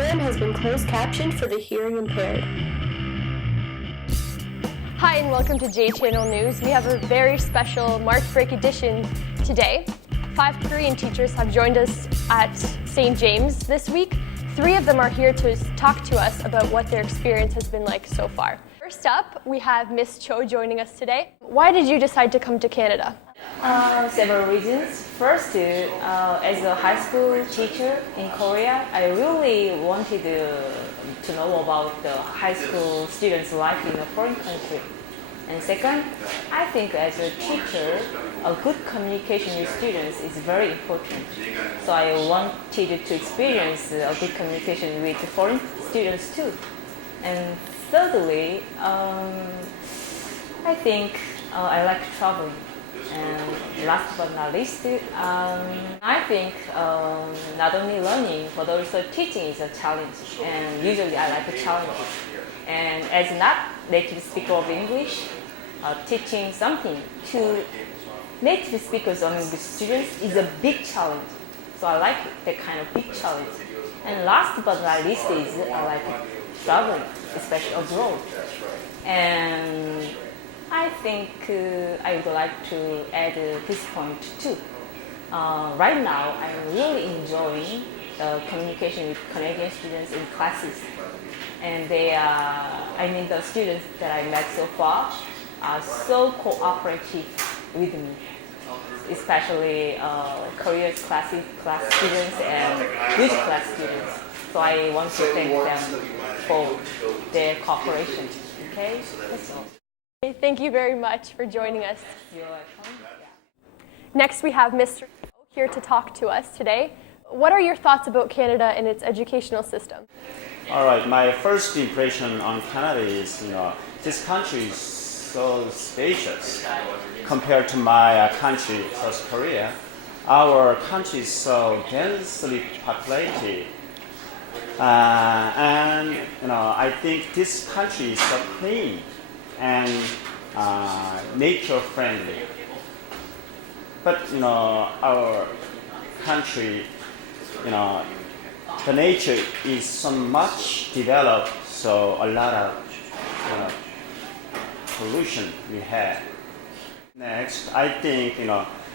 program has been closed captioned for the hearing impaired. Hi and welcome to JChannel News. We have a very special March break edition today. 5 Korean teachers have joined us at St. James this week. 3 of them are here to talk to us about what their experience has been like so far. First up, we have Miss Cho joining us today. Why did you decide to come to Canada? Several reasons. First, as a high school teacher in Korea, I really wanted to know about the high school students' life in a foreign country. And second, I think as a teacher, a good communication with students is very important. So I wanted to experience a good communication with foreign students too. And thirdly, I think I like traveling. And last but not least, I think not only learning but also teaching is a challenge. And usually I like a challenge. And as not native speaker of English, teaching something to native speakers of English students is a big challenge. So I like that kind of big challenge. And last but not least is I like traveling, especially abroad. And I think I would like to add this point too. Right now, I'm really enjoying the communication with Canadian students in classes. And the students that I met so far are so cooperative with me, especially Korea's class students and English class students. So I want to thank them for their cooperation. Okay, that's all. Thank you very much for joining us. You're welcome. Next, we have Mr. here to talk to us today. What are your thoughts about Canada and its educational system? All right, my first impression on Canada is, this country is so spacious compared to my country, South Korea. Our country is so densely populated. And I think this country is so clean and nature friendly. But our country, the nature is so much developed, so a lot of pollution we have. Next, I think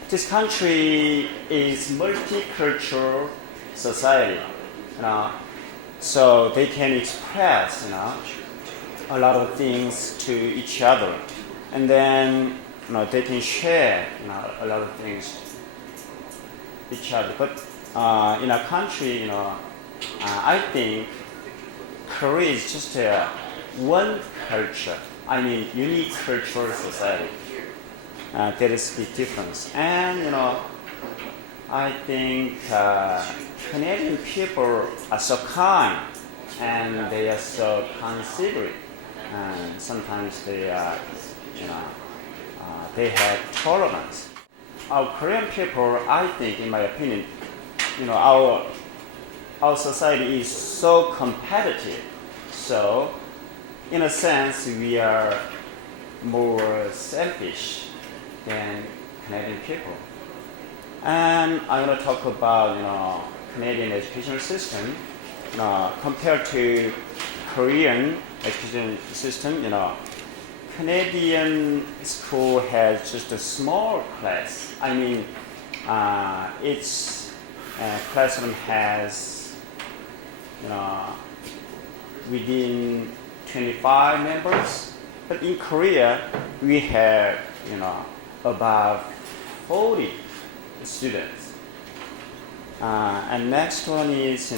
this country is multicultural society, so they can express a lot of things to each other, and then they can share a lot of things to each other. But in a country, I think Korea is just one culture. I mean, unique cultural society. There is a big difference, and I think Canadian people are so kind and they are so considerate. And sometimes they have tolerance. Our Korean people, I think, in my opinion, our society is so competitive. So, in a sense, we are more selfish than Canadian people. And I want to talk about Canadian educational system compared to Korean education system. Canadian school has just a small class. I mean, each classroom has within 25 members. But in Korea, we have about 40 students. And next one is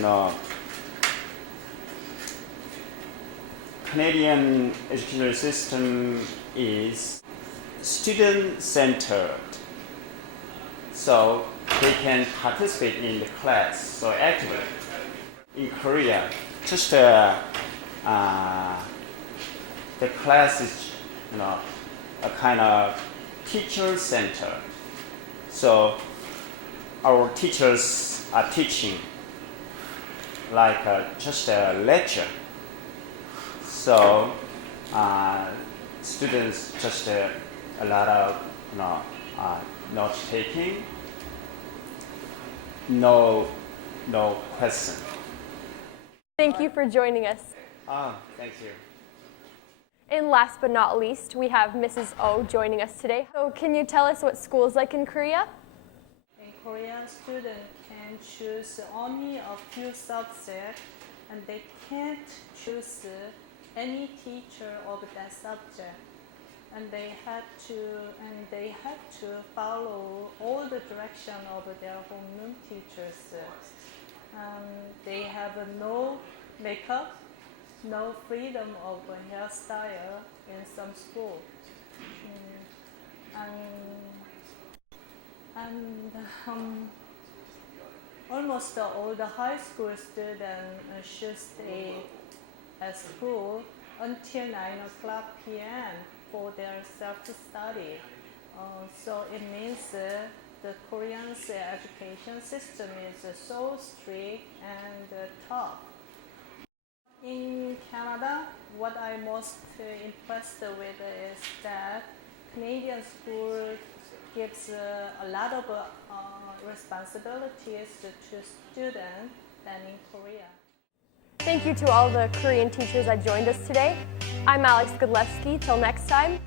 Canadian educational system is student-centered, so they can participate in the class so actively. In Korea, just the class is a kind of teacher-centered, so our teachers are teaching like just a lecture. So students just a lot of note taking, no question. Thank you for joining us. Oh, thank you. And last but not least, we have Mrs. O joining us today. So can you tell us what school is like in Korea? In Korea, students can choose only a few subjects, and they can't choose any teacher of that subject. And they had to follow all the direction of their homeroom teachers. They have no makeup, no freedom of hairstyle in some school. Almost all the high school students should stay at school until 9 o'clock p.m. for their self-study. So it means the Korean education system is so strict and tough. In Canada, what I'm most impressed with is that Canadian school gives a lot of responsibilities to students than in Korea. Thank you to all the Korean teachers that joined us today. I'm Alex Godlewski. Till next time,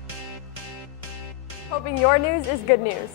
hoping your news is good news.